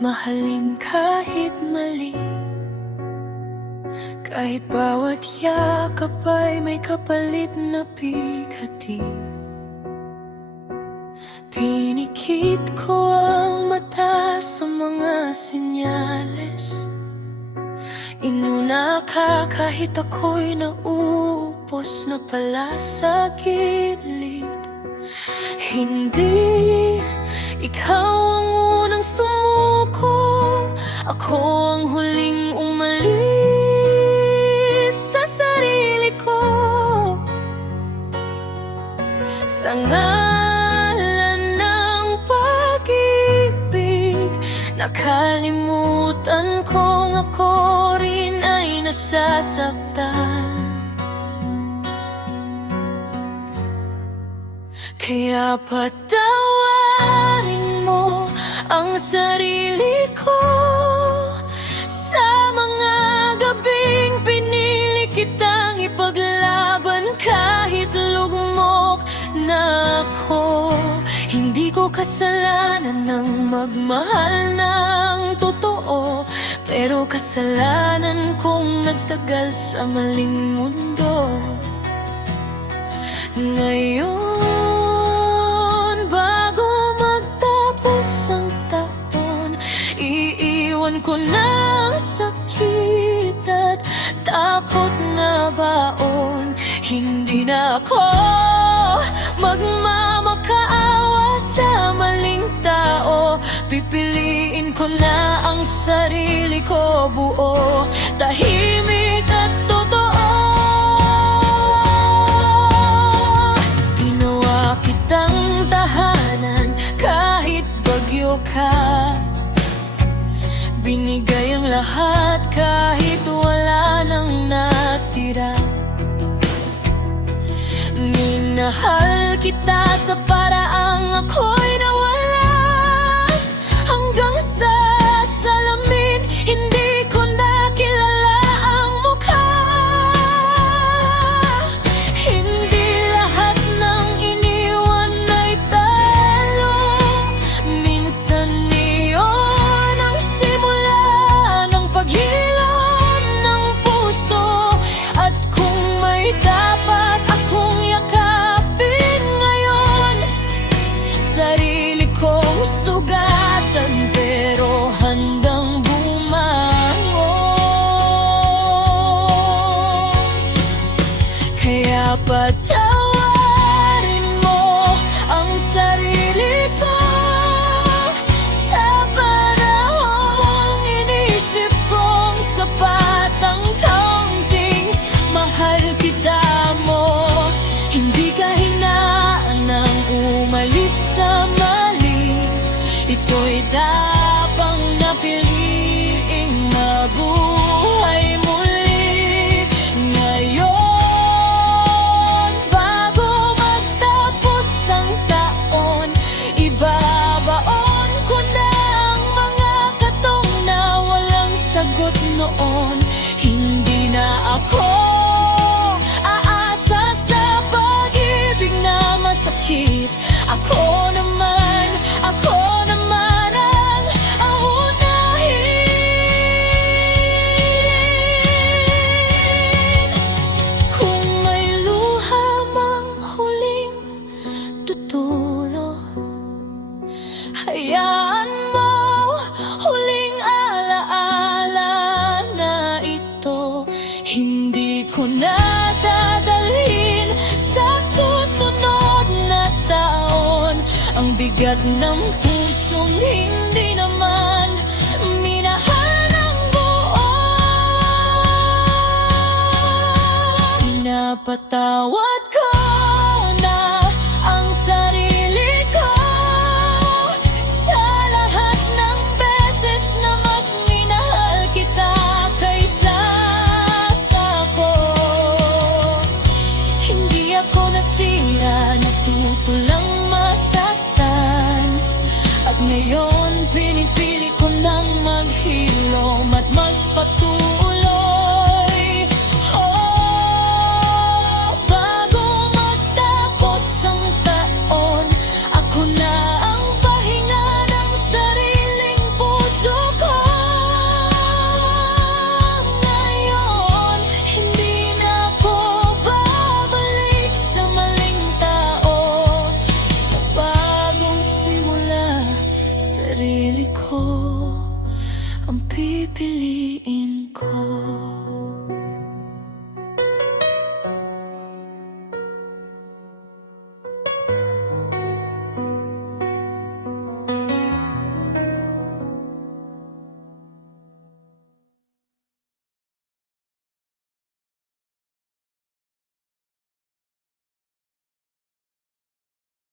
Mahalin kahit mali, kahit bawat yakap ay may kapalit na bigati. Pinikit ko ang mata sa mga senyales. Inuna ka kahit ako'y nauupos na pala sa gilid. Hindi ikaw ang unang sumuko, ako ang huling umalis sa sarili ko. Sa ngalan ng pag-ibig, nakalimutan kong ako rin ay nasasaktan. Kaya patawarin mo ang sarili ko sa mga gabing pinili kitang ipaglaban kahit lugmok na ako. Hindi ko kasalanan ng magmahal ng totoo, pero kasalanan kong nagtagal sa maling mundo. Ngayon, bago magtapos ang taon, iiwan ko na ang sakit at takot na baon. Hindi na ako magmamakaawa sa maling tao. Pipiliin ko na ang sarili ko buo, tahimik at totoo. Ginawa kitang tahanan kahit bagyo ka. Binigay ang lahat kahit wala nang natira. Minahal kita sa paraang ako'y nawala. Hanggang sa salamin, hindi ko nakilala ang mukha. Hindi lahat ng iniwan ay talo. Minsan iyon ang simula ng paghilom ng puso. At kung may dapat akong yakapin ngayon, sarili kong sugatan pero handang bumangon. Kaya patawarin mo ang sarili ko sa panahong inisip kong sapat ang kaunting mahal kita mo. Hindi ka hinaan ng umalis sa mali. Ito'y tapang napiliing mabuhay muli. Ngayon, bago magtapos ang taon, ibabaon ko na ang mga katong na walang sagot noon. Hindi na ako aasa sa pag-ibig na masakit. Ako naman ang unahin. Kung may luha mang huling tutulo, hayaan mo huling alaala na ito. Hindi ko na dadalhin sa susunod na taon ang bigat ng pusong hindi naman minahal ng buo. Pinapatawad ko na ang sarili ko sa lahat ng beses na mas minahal kita kaysa sa ko. Hindi ako nasira, natuto lang masaktan. At ngayon pinipili ko nang maghilom at magpatuloy. Oh, bago ko ang pipiliin ko.